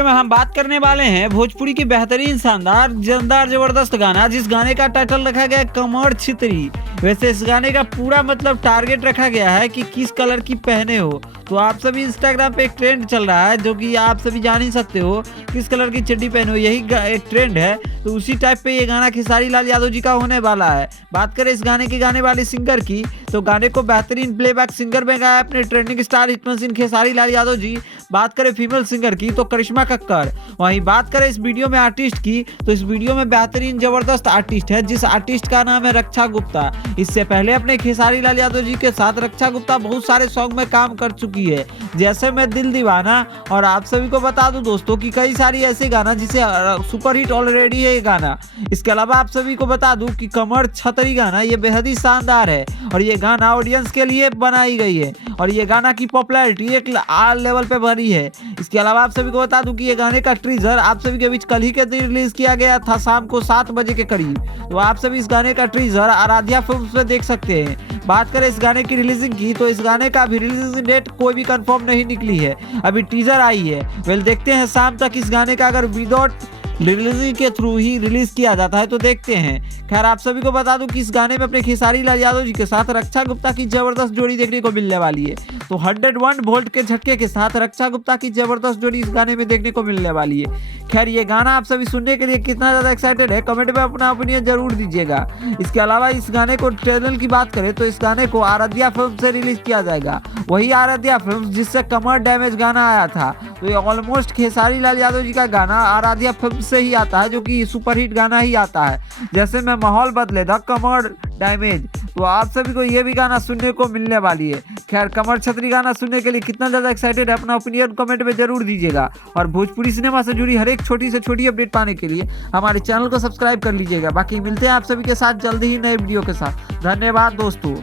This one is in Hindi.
वीडियो में हम बात करने वाले हैं भोजपुरी की बेहतरीन शानदार जानदार जबरदस्त गाना, जिस गाने का टाइटल रखा गया है कमर छितरी। वैसे इस गाने का पूरा मतलब टारगेट रखा गया है कि किस कलर की पहने हो। तो आप सभी इंस्टाग्राम पे एक ट्रेंड चल रहा है जो कि आप सभी जान ही सकते हो, किस कलर की चड्डी पहने हो, यही एक ट्रेंड है। तो उसी टाइप पे ये गाना खेसारी लाल यादव जी का होने वाला है। बात करें इस गाने के गाने वाले सिंगर की, तो गाने को बेहतरीन प्लेबैक सिंगर में गाया अपने trending star hit machine Khesari Lal Yadav ji. बात करें फीमेल सिंगर की तो करिश्मा कक्कड़। वहीं बात करें इस वीडियो में आर्टिस्ट की, तो इस वीडियो में बेहतरीन जबरदस्त आर्टिस्ट है, जिस आर्टिस्ट का नाम है रक्षा गुप्ता। इससे पहले अपने खेसारी लाल यादव जी के साथ रक्षा गुप्ता बहुत सारे सॉन्ग में काम कर चुकी है, जैसे मैं दिल दीवाना। और आप सभी को बता दूं दोस्तों कि कई सारी ऐसे गाना जिसे सुपर हिट ऑलरेडी है ये गाना। इसके अलावा आप सभी को बता दूं कि कमर छतरी गाना ये बेहद ही शानदार है और ये गाना ऑडियंस के लिए बनाई गई है और ये गाना की पॉपुलैरिटी एक आल लेवल पे बनी है। इसके अलावा आप सभी को बता दूं कि ये गाने का ट्रीजर आप सभी के बीच कल ही के दिन रिलीज किया गया था शाम को 7 बजे के करीब। तो आप सभी इस गाने का ट्रीजर आराध्या फिल्म्स पे देख सकते हैं। बात करें इस गाने की रिलीजिंग की, तो इस गाने का अभी रिलीजिंग डेट कोई भी कंफर्म नहीं निकली है, अभी टीजर आई है। वेल देखते हैं शाम तक इस गाने का अगर विदाउट रिलीजिंग के थ्रू ही रिलीज किया जाता है तो देखते हैं। खैर आप सभी को बता दूं कि इस गाने में अपने खेसारी लाल यादव जी के साथ रक्षा गुप्ता की जबरदस्त जोड़ी देखने को मिलने वाली है। तो 101 वोल्ट के झटके के साथ रक्षा गुप्ता की जबरदस्त जोड़ी इस गाने में देखने को मिलने वाली है। खैर ये गाना आप सभी सुनने के लिए कितना ज्यादा एक्साइटेड है कमेंट में अपना ओपिनियन जरूर दीजिएगा। इसके अलावा इस गाने को ट्रेलर की बात करें तो इस गाने को आराध्या फिल्म से रिलीज किया जाएगा, वही आराध्या फिल्म जिससे कमर डैमेज गाना आया था। तो ये ऑलमोस्ट खेसारी लाल यादव जी का गाना आराध्या फिल्म से ही आता है, जो कि सुपर हिट गाना ही आता है, जैसे मैं माहौल बदले द कमर डैमेज। तो आप सभी को ये भी गाना सुनने को मिलने वाली है। खैर कमर छतरी गाना सुनने के लिए कितना ज़्यादा एक्साइटेड है अपना ओपिनियन कमेंट में जरूर दीजिएगा और भोजपुरी सिनेमा से जुड़ी हर एक छोटी से छोटी अपडेट पाने के लिए हमारे चैनल को सब्सक्राइब कर लीजिएगा। बाकी मिलते हैं आप सभी के साथ जल्दी ही नए वीडियो के साथ। धन्यवाद दोस्तों।